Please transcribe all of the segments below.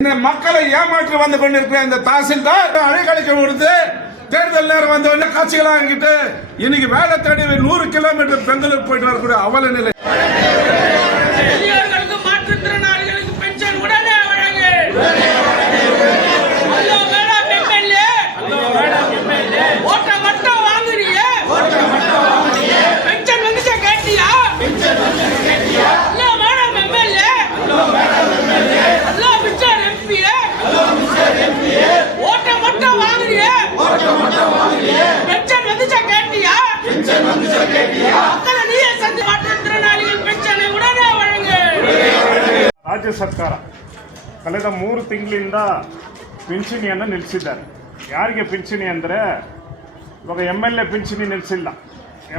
இந்த மக்களை ஏமாற்றி வந்து கொண்டிருக்கிற இந்த தாசில்தார் அழைக்கழிக்க கொடுத்து தேர்தல் நேரம் வந்த காட்சிகளா என்கிட்ட இன்னைக்கு வேலை தேடி 100 கிலோமீட்டர் பெங்களூர் போயிட்டு வரக்கூடிய அவல நிலை. மாற்றுத்திறனாளிகளுக்கு பென்ஷன் உடனே வழங்கு. ஓட்ட மட்டும் வாங்குறிய பென்ஷன் வந்து கேட்டியா? மேடம் எம்எல்ஏ பிச்சர் எம்பி ஓட்ட மட்டும் வாங்குறிய பென்ஷன் வந்து கேட்டியா? மக்களை நீயே சந்தி மாற்றுத்திறனாளிகள் பென்ஷனை உடனே வழங்கு. ರಾಜ್ಯ ಸರ್ಕಾರ ಕಳೆದ 3 ತಿಂಗಳಿಂದ ಪಿಂಚಣಿಯನ್ನು ನಿಲ್ಲಿಸಿದ್ದಾರೆ. ಯಾರಿಗೆ ಪಿಂಚಣಿ ಅಂದರೆ ಇವಾಗ MLA ಪಿಂಚಣಿ ನಿಲ್ಲಿಸಿಲ್ಲ.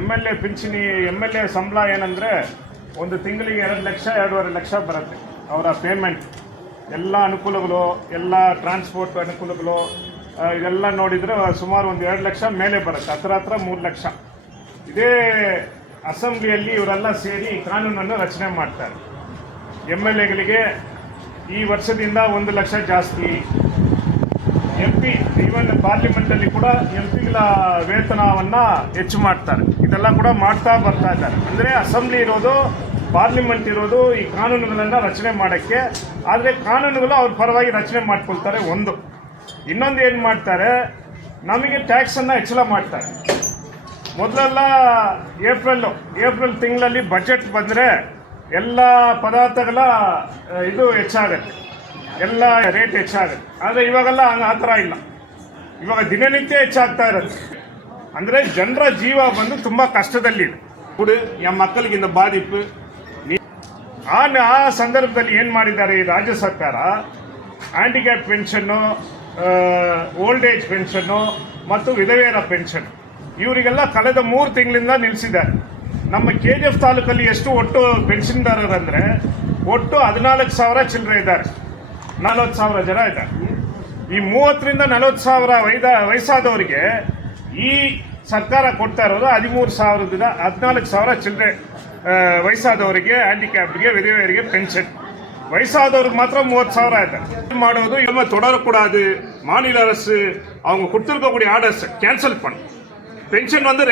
MLA ಸಂಬಳ ಏನಂದರೆ ಒಂದು ತಿಂಗಳಿಗೆ 2 ಲಕ್ಷ 2.5 ಲಕ್ಷ ಬರುತ್ತೆ ಅವರ ಪೇಮೆಂಟ್. ಎಲ್ಲ ಅನುಕೂಲಗಳು, ಎಲ್ಲ ಟ್ರಾನ್ಸ್ಪೋರ್ಟ್ ಅನುಕೂಲಗಳು ಇದೆಲ್ಲ ನೋಡಿದರೆ ಸುಮಾರು ಒಂದು 2 ಲಕ್ಷ ಮೇಲೆ ಬರುತ್ತೆ, ಹತ್ರ 3 ಲಕ್ಷ. ಇದೇ ಅಸೆಂಬ್ಲಿಯಲ್ಲಿ ಇವರೆಲ್ಲ ಸೇರಿ ಕಾನೂನನ್ನು ರಚನೆ ಮಾಡ್ತಾರೆ. MLAಗಳಿಗೆ ಈ ವರ್ಷದಿಂದ 1 ಲಕ್ಷ ಜಾಸ್ತಿ, MP ಈವನ್ ಪಾರ್ಲಿಮೆಂಟಲ್ಲಿ ಕೂಡ MPಗಳ ವೇತನವನ್ನು ಹೆಚ್ಚು ಮಾಡ್ತಾರೆ. ಇದೆಲ್ಲ ಕೂಡ ಮಾಡ್ತಾ ಬರ್ತಾ ಇದ್ದಾರೆ. ಅಂದರೆ ಅಸೆಂಬ್ಲಿ ಇರೋದು, ಪಾರ್ಲಿಮೆಂಟ್ ಇರೋದು ಈ ಕಾನೂನುಗಳನ್ನು ರಚನೆ ಮಾಡೋಕ್ಕೆ. ಆದರೆ ಕಾನೂನುಗಳು ಅವ್ರ ಪರವಾಗಿ ರಚನೆ ಮಾಡ್ಕೊಳ್ತಾರೆ. ಇನ್ನೊಂದು ಏನು ಮಾಡ್ತಾರೆ, ನಮಗೆ ಟ್ಯಾಕ್ಸನ್ನು ಹೆಚ್ಚಳ ಮಾಡ್ತಾರೆ. ಮೊದಲೆಲ್ಲ ಏಪ್ರಿಲ್ ತಿಂಗಳಲ್ಲಿ ಬಜೆಟ್ ಬಂದರೆ ಎಲ್ಲ ಪದಾರ್ಥಗಳ ಇದು ಹೆಚ್ಚಾಗುತ್ತೆ, ಎಲ್ಲ ರೇಟ್ ಹೆಚ್ಚಾಗುತ್ತೆ. ಆದರೆ ಇವಾಗೆಲ್ಲ ಆ ಥರ ಇಲ್ಲ. ಇವಾಗ ದಿನನಿತ್ಯ ಹೆಚ್ಚಾಗ್ತಾ ಇರುತ್ತೆ. ಅಂದರೆ ಜನರ ಜೀವ ಬಂದು ತುಂಬ ಕಷ್ಟದಲ್ಲಿದೆ. ನಮ್ಮ ಮಕ್ಕಳಿಗಿಂತ ಬಾಧಿப்பு. ಆ ಸಂದರ್ಭದಲ್ಲಿ ಏನು ಮಾಡಿದ್ದಾರೆ ಈ ರಾಜ್ಯ ಸರ್ಕಾರ, handicap pension, old age pension ಮತ್ತು ವಿಧವೆಯರ ಪೆನ್ಷನ್ ಇವರಿಗೆಲ್ಲ ಕಳೆದ 3 ತಿಂಗಳಿಂದ ನಿಲ್ಲಿಸಿದ್ದಾರೆ. ನಮ್ಮ KGF ತಾಲೂಕಲ್ಲಿ ಎಷ್ಟು ಒಟ್ಟು ಪೆನ್ಷನ್ದಾರರಂದರೆ ಒಟ್ಟು 14,000 ಚಿಲ್ಲರೆ ಇದ್ದಾರೆ, 40,000 ಜನ ಇದ್ದಾರೆ. ಈ 30ರಿಂದ 40,000 ವಯಸ್ಸಾದವರಿಗೆ ಈ ಸರ್ಕಾರ ಕೊಡ್ತಾ ಇರೋದು 13,000ದಿಂದ 14,000 ಚಿಲ್ಲರೆ ವಯಸ್ಸಾದವರಿಗೆ, ಹ್ಯಾಂಡಿಕ್ಯಾಪ್ಗೆ, ವಿಧವೆಯರಿಗೆ ಪೆನ್ಷನ್. வயசாதவருக்கு மாத்திரம் 30,000 ஆயிடுது ಮಾಡೋದು. இவங்க தொடரக்கூடாது, மாநில அரசு அவங்க கொடுத்துருக்கக்கூடிய ஆர்டர்ஸ் கேன்சல் பண்ணும். பென்ஷன் வந்து